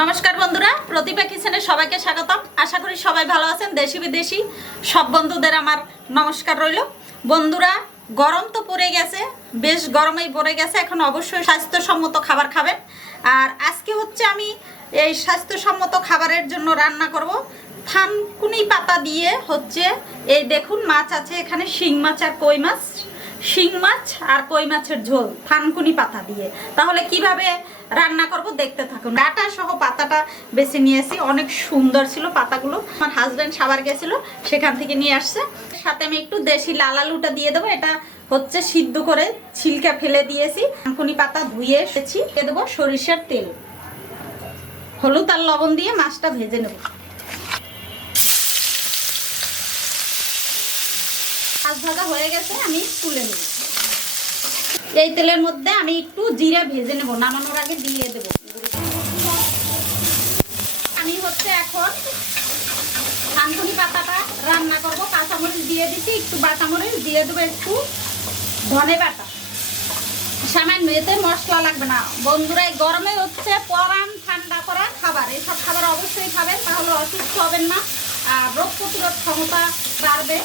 নমস্কার বন্ধুরা, প্রতিভা কিচেনে সবাইকে স্বাগতম। আশা করি সবাই ভালো আছেন। দেশি বিদেশি সব বন্ধুদের আমার নমস্কার রইল। বন্ধুরা, গরম তো পড়ে গেছে, বেশ গরমেই পড়ে গেছে। এখন অবশ্যই স্বাস্থ্যসম্মত খাবার খাবেন। আর আজকে হচ্ছে আমি এই স্বাস্থ্যসম্মত খাবারের জন্য রান্না করব থানকুনি পাতা দিয়ে। হচ্ছে এই দেখুন, মাছ আছে এখানে, শিং মাছ আর কই মাছ, শিং মাছ আর কই মাছের ঝোল থানকুনি পাতা দিয়ে। তাহলে কিভাবে রান্না করব দেখতে থাকুন। ডাটা সহ পাতাটা বেছে নিয়েছি, অনেক সুন্দর ছিল পাতাগুলো। আমার হাজব্যান্ড সাবার গেছিল, সেখান থেকে নিয়ে আসছে। সাথে আমি একটু দেশি লাল আলুটা দিয়ে দেবো। এটা হচ্ছে সিদ্ধ করে ছিলকা ফেলে দিয়েছি। থানকুনি পাতা ধুয়ে এসেছি। দিয়ে দেবো সরিষার তেল, হলুদ আর লবণ দিয়ে মাছটা ভেজে নেব। মাছ ভাজা হয়ে গেছে, আমি তুলে নেব। এই তেলের মধ্যে আমি একটু জিরা ভেজে নেব, নামানোর আগে দিয়ে দেব। আমি হচ্ছে এখন থানকুনি পাতাটা রান্না করব। কাঁচামরিচ দিয়ে দিচ্ছি, একটু বাটামরিচ দিয়ে দেবো, একটু ধনে বাটা, সামান্য। এতে মশলা লাগবে না। বন্ধুরা, এই গরমে হচ্ছে পরান ঠান্ডা করা খাবার, এইসব খাবার অবশ্যই খাবেন, তাহলে অসুস্থ হবেন না আর রোগ প্রতিরোধ ক্ষমতা বাড়বে।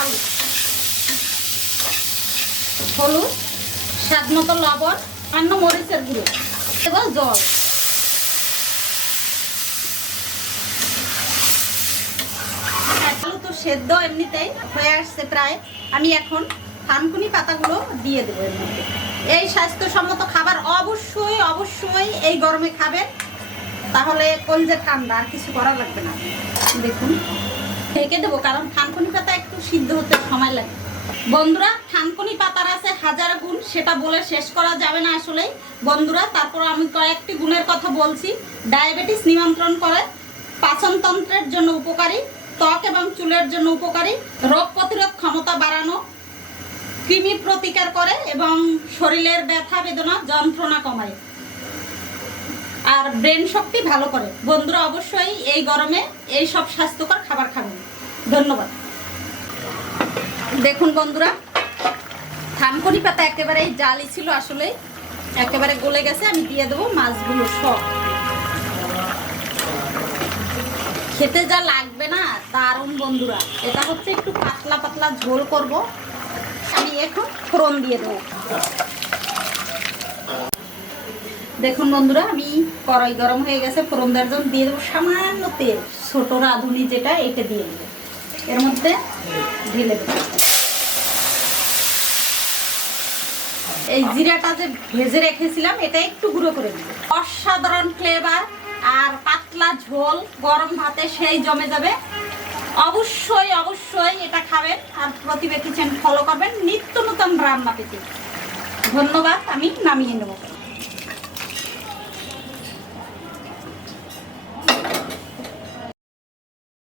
আলু, হলুদ, স্বাদ মতো লবণ, অন্য মরিচের গুঁড়ো এবং জল। আলু তো সেদ্ধ এমনিতেই হয়ে আসছে প্রায়। আমি এখন থানকুনি পাতাগুলো দিয়ে দেবো এর মধ্যে। এই স্বাস্থ্যসম্মত খাবার অবশ্যই অবশ্যই এই গরমে খাবেন, তাহলে কলজে ঠান্ডা, আর কিছু করা লাগবে না। দেখুন, ঢেকে দেবো, কারণ থানকুনি পাতা একটু সিদ্ধ হতে সময় লাগে। বন্ধুরা, থানকুনি পাতার আছে হাজার গুণ, সেটা বলে শেষ করা যাবে না আসলে বন্ধুরা। তারপর আমি কয়েকটি গুণের কথা বলছি। ডায়াবেটিস নিয়ন্ত্রণ করে, পাচনতন্ত্রের জন্য উপকারী, ত্বক এবং চুলের জন্য উপকারী, রোগ প্রতিরোধ ক্ষমতা বাড়ানো, কৃমি প্রতিকার করে এবং শরীরের ব্যথা বেদনা যন্ত্রণা কমায় আর ব্রেন শক্তি ভালো করে। বন্ধুরা, অবশ্যই এই গরমে এই সব স্বাস্থ্যকর খাবার খাবেন। ধন্যবাদ। দেখুন বন্ধুরা, থানকুনি পাতা একেবারেই জালি ছিল, আসলে একেবারে গলে গেছে। আমি দিয়ে দেবো মাছগুলো সব। খেতে যা লাগবে না, দারুণ বন্ধুরা। এটা হচ্ছে একটু পাতলা পাতলা ঝোল করব। আমি এখন ফোড়ন দিয়ে দেবো। দেখুন বন্ধুরা, আমি কড়াই গরম হয়ে গেছে, ফোড়ন দেওয়ার জন্য দিয়ে দেবো সামান্য তেল, ছোট রাঁধুনি যেটা, এটা দিয়ে দেবো। এর মধ্যে ঢেলে দেবো। এই জিরাটা যে ভেজে রেখেছিলাম, এটা একটু গুঁড়ো করে দেবো। অসাধারণ ফ্লেভার আর পাতলা ঝোল গরম ভাতে সেই জমে যাবে। অবশ্যই অবশ্যই এটা খাবেন আর প্রতিভা কিচেন ফলো করবেন নিত্য নতুন রান্না পেতে। ধন্যবাদ। আমি নামিয়ে নেব।